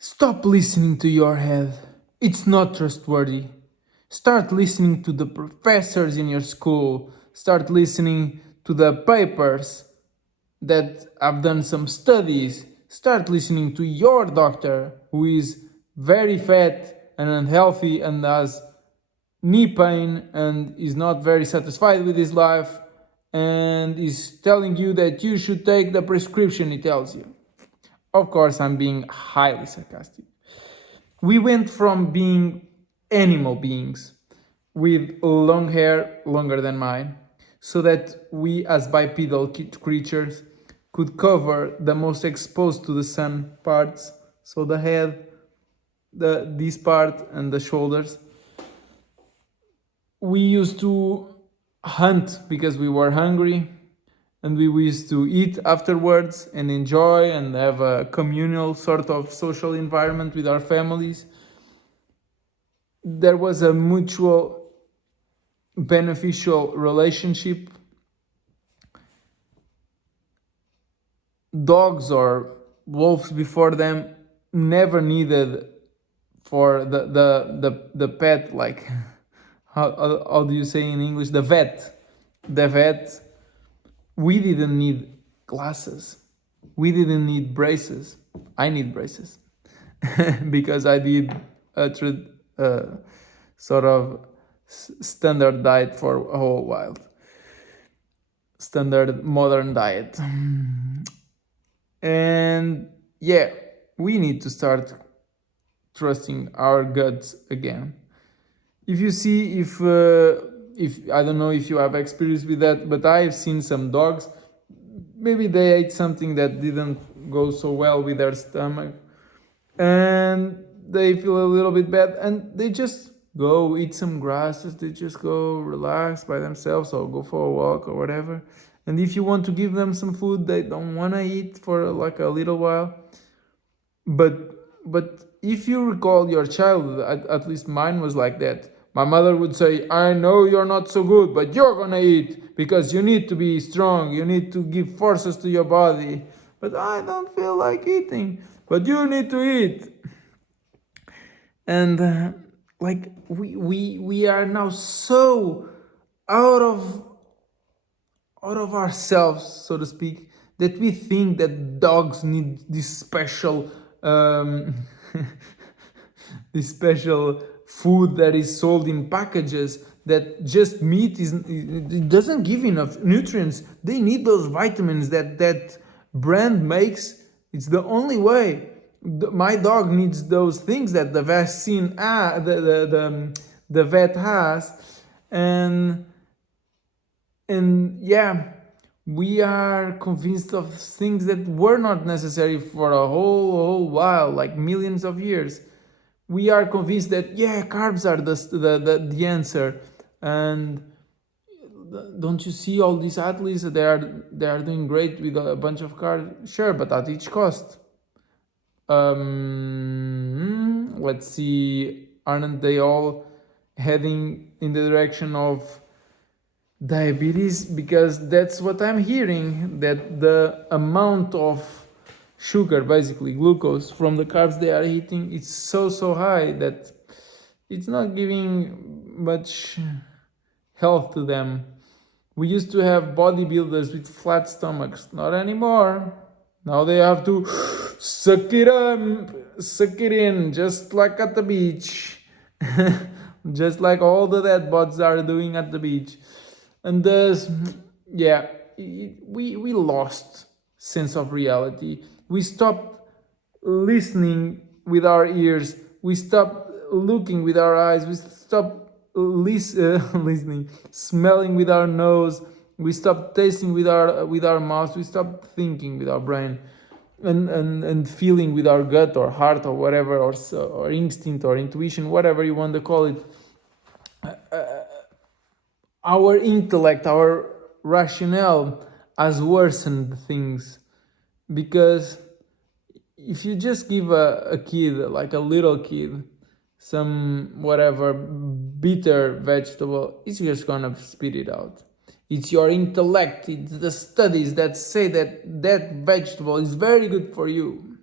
Stop listening to your head. It's not trustworthy. Start listening to the professors in your school. Start listening to the papers that have done some studies. Start listening to your doctor who is very fat and unhealthy and has knee pain and is not very satisfied with his life and is telling you that you should take the prescription he tells you. Of course, I'm being highly sarcastic. We went from being animal beings with long hair longer than mine, so that we as bipedal creatures could cover the most exposed to the sun parts, so the head, this part, and the shoulders. We used to hunt because we were hungry, and we used to eat afterwards and enjoy and have a communal sort of social environment with our families. There was a mutual beneficial relationship. Dogs or wolves before them never needed for the pet, like how do you say in English, the vet. We didn't need glasses, we didn't need braces. I need braces because I did a sort of standard diet for a whole while, standard modern diet. And yeah, we need to start trusting our guts again. If you see, if I don't know if you have experience with that, but I've seen some dogs, maybe they ate something that didn't go so well with their stomach and they feel a little bit bad and they just go eat some grasses, they just go relax by themselves or go for a walk or whatever. And if you want to give them some food they don't want to eat for like a little while, but if you recall your childhood, at least mine was like that. My mother would say, I know you're not so good, but you're gonna eat because you need to be strong, you need to give forces to your body. But I don't feel like eating, but you need to eat. And like we are now so out of ourselves, so to speak, that we think that dogs need this special this special food that is sold in packages, that just meat is, it doesn't give enough nutrients. They need those vitamins that brand makes. It's the only way. My dog needs those things that the vaccine the vet has. And yeah, we are convinced of things that were not necessary for a whole while, like millions of years. We are convinced that yeah, carbs are the answer. And don't you see all these athletes? They are doing great with a bunch of carbs, sure, but at each cost. Let's see, aren't they all heading in the direction of diabetes? Because that's what I'm hearing, that the amount of sugar, basically glucose, from the carbs they are eating, it's so high that it's not giving much health to them. We used to have bodybuilders with flat stomachs, not anymore. Now they have to suck it up, suck it in, just like at the beach. Just like all the dead bods are doing at the beach. And thus, yeah, we lost sense of reality. We stopped listening with our ears. We stopped looking with our eyes. We stopped listening, smelling with our nose. We stopped tasting with our mouth. We stopped thinking with our brain, and feeling with our gut or heart or whatever, or instinct or intuition, whatever you want to call it. Our intellect, our rationale has worsened things, because if you just give a kid, like a little kid, some whatever bitter vegetable, it's just gonna spit it out. It's your intellect, it's the studies that say that that vegetable is very good for you.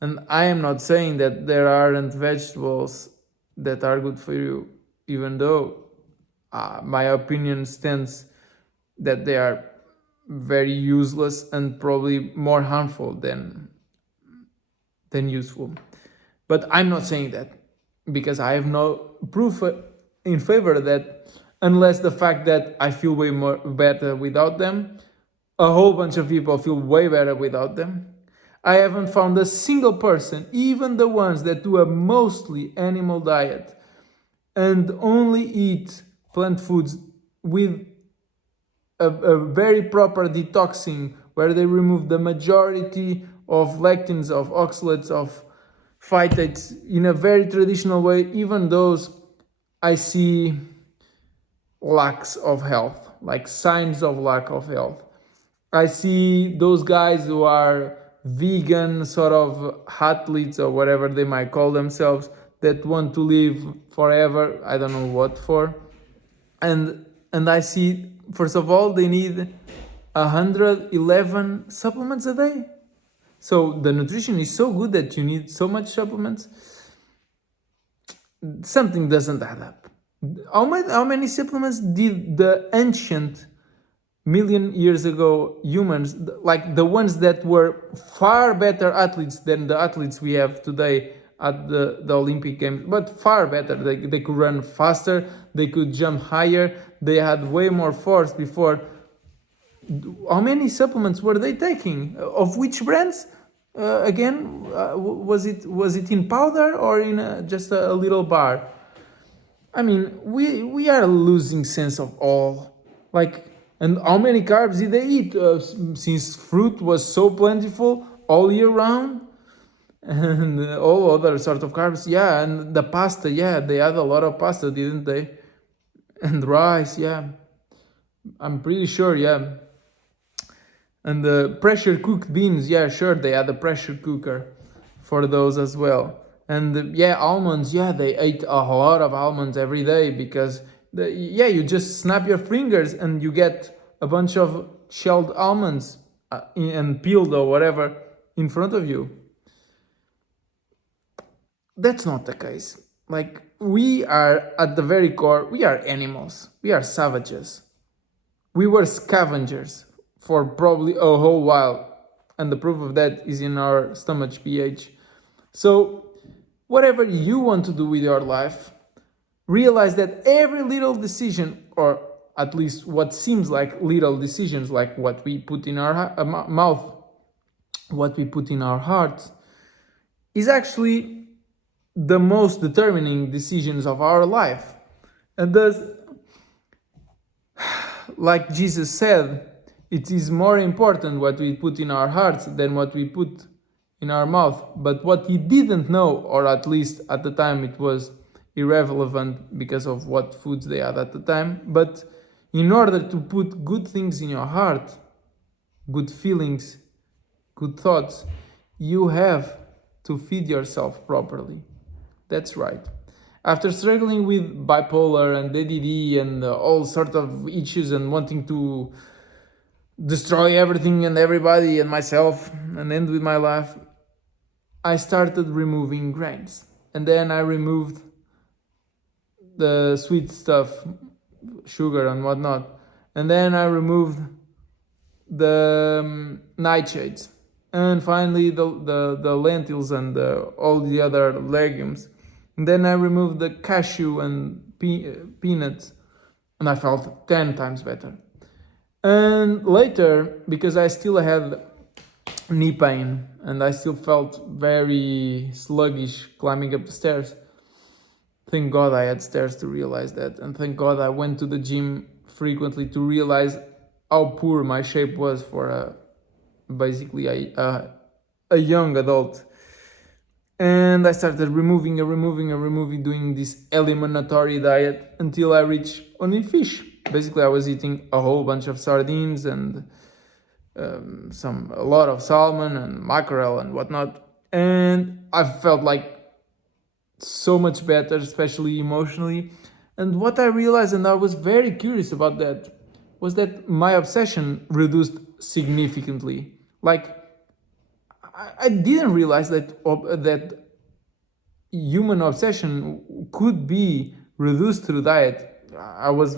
And I am not saying that there aren't vegetables that are good for you, even though my opinion stands that they are very useless and probably more harmful than useful. But I'm not saying that because I have no proof in favor of that, unless the fact that I feel way more better without them. A whole bunch of people feel way better without them. I haven't found a single person, even the ones that do a mostly animal diet and only eat plant foods with a very proper detoxing where they remove the majority of lectins, of oxalates, of phytates in a very traditional way. Even those, I see lacks of health, like signs of lack of health. I see those guys who are vegan sort of athletes or whatever they might call themselves that want to live forever. I don't know what for. And I see, first of all, they need 111 supplements a day. So the nutrition is so good that you need so much supplements. Something doesn't add up. How many supplements did the ancient million years ago humans, like the ones that were far better athletes than the athletes we have today at the Olympic Games, but far better. They could run faster, they could jump higher, they had way more force before. How many supplements were they taking? Of which brands? Again, was it in powder or in just a little bar? I mean, we are losing sense of all. Like, and how many carbs did they eat? Since fruit was so plentiful all year round, and all other sort of carbs. Yeah, and the pasta. Yeah, they had a lot of pasta, didn't they? And rice. Yeah, I'm pretty sure. Yeah, and the pressure cooked beans. Yeah, sure, they had a pressure cooker for those as well. And yeah, almonds. Yeah, they ate a lot of almonds every day because yeah, you just snap your fingers and you get a bunch of shelled almonds and peeled or whatever in front of you. That's not the case. Like, we are at the very core, we are animals, we are savages. We were scavengers for probably a whole while, and the proof of that is in our stomach pH. So, whatever you want to do with your life, realize that every little decision, or at least what seems like little decisions, like what we put in our mouth, what we put in our heart, is actually the most determining decisions of our life. And thus, like Jesus said, it is more important what we put in our hearts than what we put in our mouth. But what he didn't know, or at least at the time it was irrelevant because of what foods they had at the time, but in order to put good things in your heart, good feelings, good thoughts, you have to feed yourself properly. That's right. After struggling with bipolar and ADD and all sort of issues and wanting to destroy everything and everybody and myself and end with my life, I started removing grains. And then I removed the sweet stuff, sugar and whatnot. And then I removed the nightshades. And finally the lentils and all the other legumes. And then I removed the cashew and peanuts, and I felt 10 times better. And later, because I still had knee pain and I still felt very sluggish climbing up the stairs, thank God I had stairs to realize that, and thank God I went to the gym frequently to realize how poor my shape was for basically a young adult. And I started removing, doing this eliminatory diet until I reached only fish. Basically, I was eating a whole bunch of sardines and a lot of salmon and mackerel and whatnot. And I felt like so much better, especially emotionally. And what I realized, and I was very curious about that, was that my obsession reduced significantly. Like, I didn't realize that human obsession could be reduced through diet. I was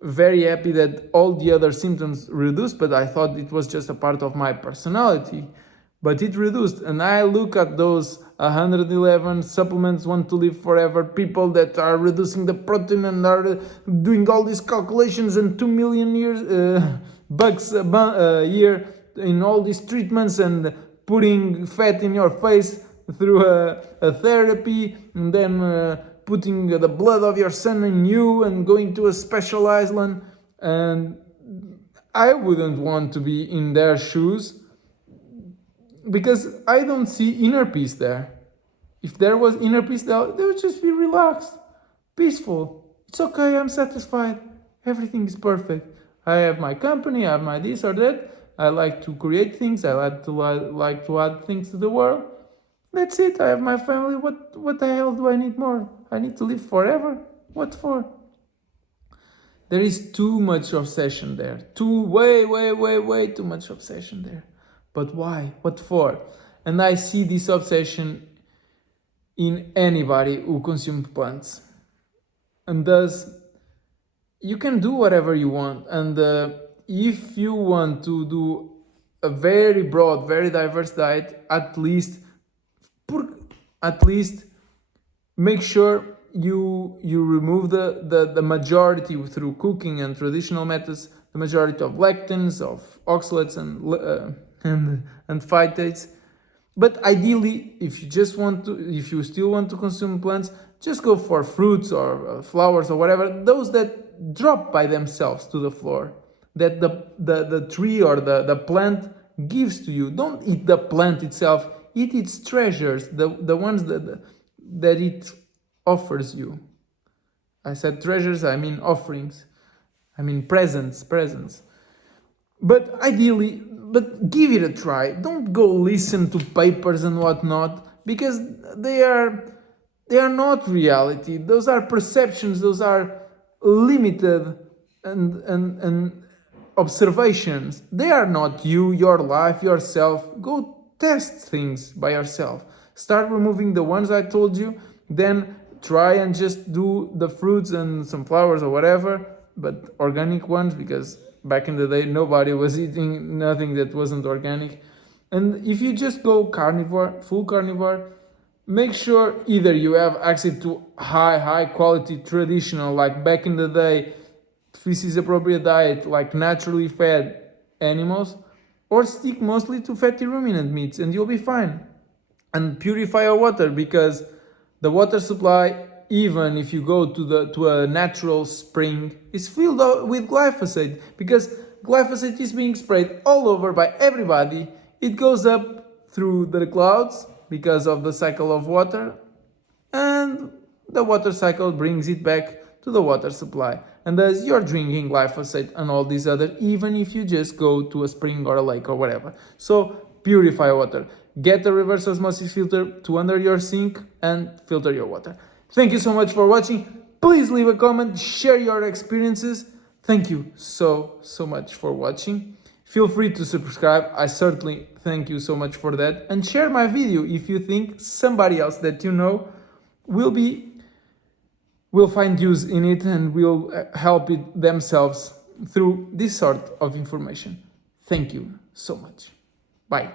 very happy that all the other symptoms reduced, but I thought it was just a part of my personality. But it reduced, and I look at those 111 supplements want to live forever, people that are reducing the protein and are doing all these calculations and 2 million years bucks a year in all these treatments and putting fat in your face through a therapy, and then putting the blood of your son in you and going to a special island. And I wouldn't want to be in their shoes, because I don't see inner peace there. If there was inner peace, they would just be relaxed, peaceful. It's okay, I'm satisfied. Everything is perfect. I have my company, I have my this or that. I like to create things. I like to add things to the world. That's it. I have my family. What the hell do I need more? I need to live forever? What for? There is too much obsession there. Way too much obsession there. But why? What for? And I see this obsession in anybody who consumes plants. And thus, you can do whatever you want. And if you want to do a very broad, very diverse diet, at least make sure you remove the majority through cooking and traditional methods, the majority of lectins, of oxalates and phytates. But ideally, if you still want to consume plants, just go for fruits or flowers or whatever, those that drop by themselves to the floor, that the tree or the plant gives to you. Don't eat the plant itself, eat its treasures, the ones that it offers you. I said treasures, I mean offerings. I mean presents. But ideally, give it a try. Don't go listen to papers and whatnot, because they are not reality. Those are perceptions. Those are limited and observations. They are not you, your life, yourself. Go test things by yourself. Start removing the ones I told you, then try and just do the fruits and some flowers or whatever, but organic ones, because back in the day nobody was eating nothing that wasn't organic. And if you just go carnivore, full carnivore, make sure either you have access to high quality traditional, like back in the day, species appropriate diet, like naturally fed animals, or stick mostly to fatty ruminant meats and you'll be fine. And purify your water, because the water supply, even if you go to a natural spring, is filled with glyphosate, because glyphosate is being sprayed all over by everybody. It goes up through the clouds because of the cycle of water, and the water cycle brings it back to the water supply. And thus you're drinking glyphosate and all these other, even if you just go to a spring or a lake or whatever. So purify water. Get a reverse osmosis filter to under your sink and filter your water. Thank you so much for watching. Please leave a comment, share your experiences. Thank you so much for watching. Feel free to subscribe. I certainly thank you so much for that. And share my video if you think somebody else that you know will find use in it and will help it themselves through this sort of information. Thank you so much. Bye.